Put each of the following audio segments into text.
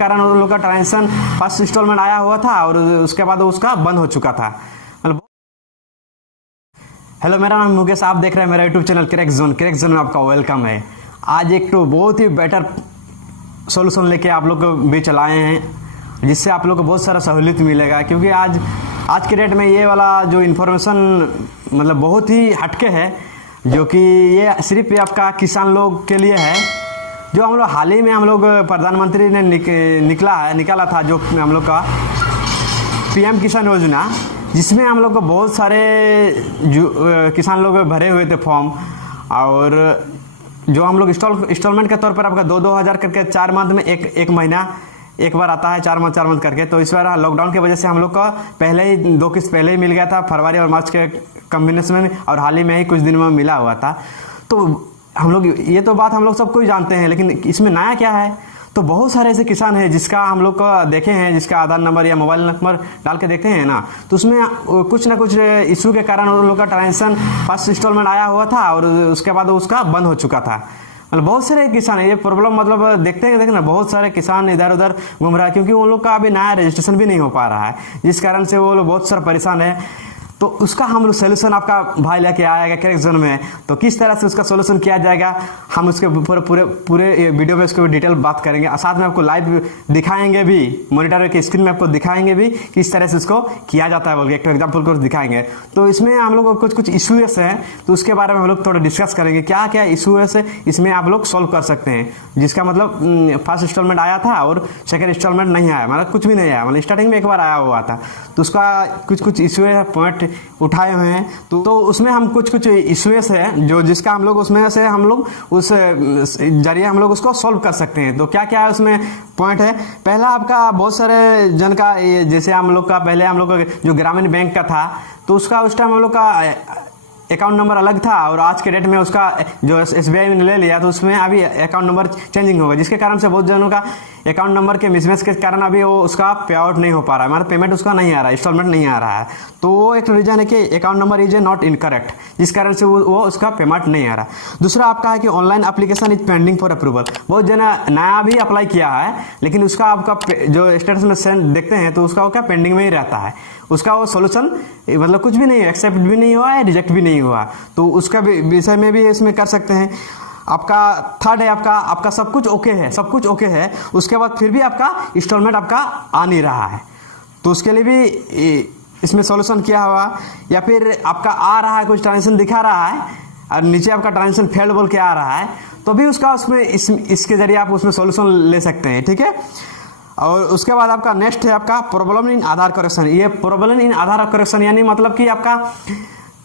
कारण उन लोग का ट्रांजेक्शन फर्स्ट इंस्टॉलमेंट आया हुआ था और उसके बाद उसका बंद हो चुका था। मतलब हेलो, मेरा नाम मुकेश, आप देख रहे हैं मेरा यूट्यूब चैनल क्रैक जोन में आपका वेलकम है। आज एक तो बहुत ही बेटर सॉल्यूशन लेके आप लोग को बीच लाए हैं, जिससे आप लोग को बहुत सारा सहूलियत मिलेगा। क्योंकि आज के डेट में ये वाला जो इन्फॉर्मेशन मतलब बहुत ही हटके है, जो कि ये सिर्फ आपका किसान लोग के लिए है। जो हम लोग हाल ही में हम लोग प्रधानमंत्री ने निकाला था जो हम लोग का पीएम किसान योजना, जिसमें हम लोग को बहुत सारे किसान लोग भरे हुए थे फॉर्म। और जो हम लोग इंस्टॉलमेंट के तौर पर आपका 2-2 हज़ार करके 4 मंथ में एक महीना एक बार आता है, 4 मंथ करके। तो इस बार लॉकडाउन की वजह से हम लोग का पहले ही 2 किस्त पहले ही मिल गया था, फरवरी और मार्च के कॉम्बिनेशन में, और हाल ही में ही कुछ दिन में मिला हुआ था। तो हम लोग ये तो बात हम लोग सबको ही जानते हैं, लेकिन इसमें नया क्या है? तो बहुत सारे ऐसे किसान हैं जिसका हम लोग का देखे हैं, जिसका आधार नंबर या मोबाइल नंबर डाल के देखते हैं ना, तो उसमें कुछ ना कुछ इशू के कारण उन लोग का ट्रांजेक्शन फर्स्ट इंस्टॉलमेंट आया हुआ था और उसके बाद उसका बंद हो चुका था। मतलब बहुत सारे किसान है ये प्रॉब्लम, मतलब देखते ना बहुत सारे किसान इधर उधर घूम रहा है, क्योंकि उन लोग का अभी नया रजिस्ट्रेशन भी नहीं हो पा रहा है, जिस कारण से वो लोग बहुत सारा परेशान है। तो उसका हम लोग सोल्यूशन आपका भाई लेके आएगा क्रैक जोन में। तो किस तरह से उसका सोल्यूशन किया जाएगा, हम उसके पूरे वीडियो में उसके डिटेल बात करेंगे, और साथ में आपको लाइव दिखाएंगे भी, मॉनिटर के स्क्रीन में आपको दिखाएंगे भी किस तरह से उसको किया जाता है बोल के एक एग्जाम्पल को दिखाएंगे। तो इसमें हम लोग को कुछ इशूज हैं, तो उसके बारे में हम लोग थोड़ा डिस्कस करेंगे क्या क्या इशूज है इसमें आप लोग सॉल्व कर सकते हैं। जिसका मतलब फर्स्ट इंस्टॉलमेंट आया था और सेकेंड इंस्टॉलमेंट नहीं आया, मतलब कुछ भी नहीं आया, मतलब स्टार्टिंग में एक बार आया हुआ था, तो उसका कुछ इशू है, पॉइंट उठाए हुए हैं। तो उसमें हम कुछ इशूएस है जो जिसका हम लोग उसमें से हम लोग उस जरिए हम लोग उसको सॉल्व कर सकते हैं। तो क्या क्या है उसमें पॉइंट है? पहला आपका बहुत सारे जन का जैसे हम लोग का पहले हम लोग का जो ग्रामीण बैंक का था, तो उसका उस टाइम हम लोग का अकाउंट नंबर अलग था, और आज के डेट में उसका जो एसबीआई ने ले लिया, तो उसमें अभी अकाउंट नंबर चेंजिंग होगा, जिसके कारण से बहुत जनों का अकाउंट नंबर के मिसमैच के कारण अभी वो उसका पे आउट नहीं हो पा रहा है, हमारा पेमेंट उसका नहीं आ रहा है, इंस्टॉलमेंट नहीं आ रहा है। तो वो एक रीजन है कि account number is not incorrect, जिस कारण से वो उसका पेमेंट नहीं आ रहा। दूसरा आपका है कि online application is pending for approval. बहुत जना नया भी अप्लाई किया है, लेकिन उसका आपका जो स्टेटस में सेंड देखते हैं तो उसका वो क्या पेंडिंग में ही रहता है, उसका वो सोल्यूशन मतलब कुछ भी नहीं है, एक्सेप्ट भी नहीं हुआ है, रिजेक्ट भी नहीं हुआ। तो उसका विषय में भी इसमें कर सकते हैं। आपका थर्ड है आपका सब कुछ ओके है, उसके बाद फिर भी आपका इंस्टॉलमेंट आपका आ नहीं रहा है, तो उसके लिए भी इसमें सॉल्यूशन किया हुआ। या फिर आपका आ रहा है, कुछ ट्रांजेक्शन दिखा रहा है और नीचे आपका ट्रांजेक्शन फेल्ड बोल के आ रहा है, तो भी उसका उसमें इसके जरिए आप उसमें सॉल्यूशन ले सकते हैं, ठीक है। और उसके बाद आपका नेक्स्ट है आपका प्रॉब्लम इन आधार करेक्शन। ये प्रॉब्लम इन आधार करेक्शन यानी मतलब कि आपका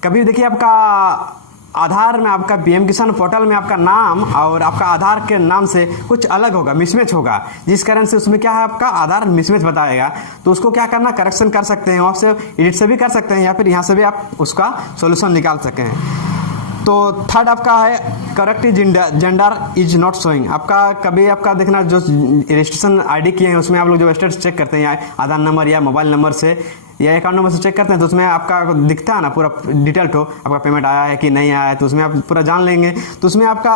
कभी देखिए आपका आधार में आपका पीएम किसान पोर्टल में आपका नाम और आपका आधार के नाम से कुछ अलग होगा, मिसमैच होगा, जिस कारण से उसमें क्या है आपका आधार मिसमैच बताएगा। तो उसको क्या करना, करेक्शन कर सकते हैं, आपसे एडिट से भी कर सकते हैं, या फिर यहाँ से भी आप उसका सोल्यूशन निकाल सकते हैं। तो थर्ड आपका है correct gender is not showing. आपका कभी आपका देखना जो रजिस्ट्रेशन आईडी किए हैं उसमें आप लोग जो स्टेटस चेक करते हैं, या आधार नंबर या मोबाइल नंबर से या अकाउंट नंबर से चेक करते हैं, तो उसमें आपका दिखता है ना पूरा डिटेल, तो आपका पेमेंट आया है कि नहीं आया है, तो उसमें आप पूरा जान लेंगे। तो उसमें आपका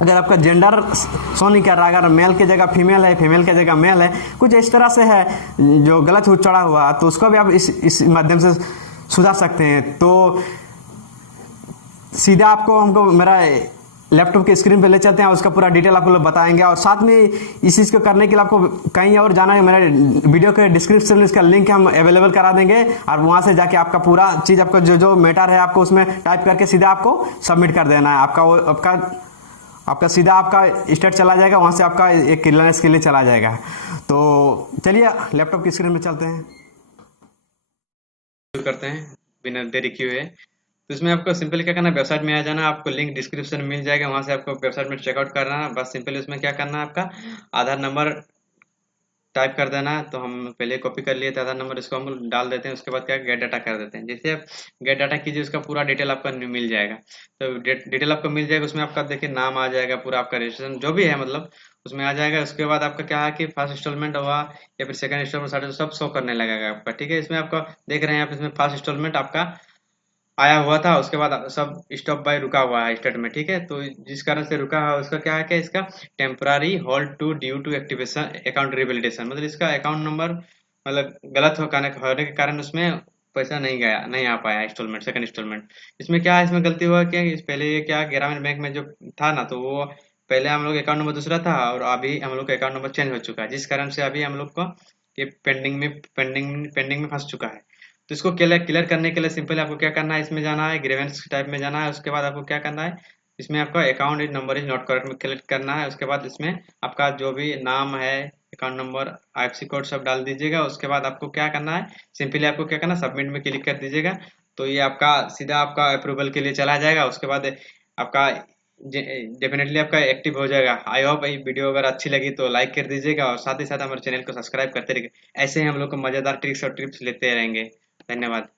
अगर आपका जेंडर शो नहीं कर रहा, अगर मेल की जगह फीमेल है, फीमेल की जगह मेल है, कुछ इस तरह से है जो गलत हो चढ़ा हुआ, तो उसको भी आप इस माध्यम से सुधार सकते हैं। तो सीधा आपको हमको मेरा लैपटॉप के स्क्रीन पे ले चलते हैं, उसका पूरा डिटेल आपको लोग बताएंगे। और साथ में इस चीज़ को करने के लिए आपको कहीं और जाना है, मेरे वीडियो के डिस्क्रिप्शन में इसका लिंक हम अवेलेबल करा देंगे, और वहाँ से जाके आपका पूरा चीज़ आपका जो मैटर है आपको उसमें टाइप करके सीधा आपको सबमिट कर देना है। आपका सीधा आपका स्टेट चला जाएगा, वहाँ से आपका एक क्लियरेंस के लिए चला जाएगा। तो चलिए लैपटॉप की स्क्रीन में चलते हैं, करते हैं बिना देरी किए हुए। तो इसमें आपको सिंपल क्या करना है, वेबसाइट में आ जाना, आपको लिंक डिस्क्रिप्शन में मिल जाएगा, वहां से आपको वेबसाइट में चेकआउट करना है। बस सिंपल इसमें क्या करना है, आपका आधार नंबर टाइप कर देना है। तो हम पहले कॉपी कर लिए थे आधार नंबर, इसको हम डाल देते हैं। उसके बाद क्या गेट डाटा कर देते हैं। जैसे आप गेट डाटा कीजिए, उसका पूरा डिटेल आपका मिल जाएगा। तो डिटेल आपको मिल जाएगा, उसमें आपका देखिए नाम आ जाएगा, पूरा आपका रजिस्ट्रेशन जो भी है मतलब उसमें आ जाएगा। उसके बाद आपका क्या है कि फर्स्ट इंस्टॉलमेंट हुआ या फिर सेकंड इंस्टॉलमेंट, सारे सब शो करने लगेगा आपका, ठीक है। इसमें आपका देख रहे हैं आप, इसमें फर्स्ट इंस्टॉलमेंट आपका आया हुआ था, उसके बाद सब स्टॉप बाय रुका हुआ है स्टेट में, ठीक है। तो जिस कारण से रुका है उसका क्या है कि इसका temporary hold to due to activation account revalidation, मतलब इसका अकाउंट नंबर मतलब गलत होने के कारण उसमें पैसा नहीं गया, नहीं आ पाया इंस्टॉलमेंट, सेकंड इंस्टॉलमेंट। इसमें क्या है, इसमें गलती हुआ क्या, पहले ये क्या ग्रामीण बैंक में जो था ना, तो वो पहले हम लोग अकाउंट नंबर दूसरा था और अभी हम लोग का अकाउंट नंबर चेंज हो चुका है, जिस कारण से अभी हम लोग को ये पेंडिंग में फंस चुका है। तो इसको क्लियर करने के लिए सिंपल आपको क्या करना है, इसमें जाना है, ग्रीवेंस टाइप में जाना है, उसके बाद आपको क्या करना है, इसमें आपका account number is not correct में क्लिक करना है। उसके बाद इसमें आपका जो भी नाम है, अकाउंट नंबर, आईएफएससी कोड सब डाल दीजिएगा। उसके बाद आपको क्या करना है, सिंपली आपको क्या करना है, सबमिट में क्लिक कर दीजिएगा। तो ये आपका सीधा आपका अप्रूवल के लिए चला जाएगा। उसके बाद आपका डेफिनेटली आपका एक्टिव हो जाएगा। आई होप ये वीडियो अगर अच्छी लगी तो लाइक कर दीजिएगा और साथ ही साथ हमारे चैनल को सब्सक्राइब करते रहिए। ऐसे ही हम लोग को मजेदार ट्रिक्स और टिप्स लेते रहेंगे। धन्यवाद।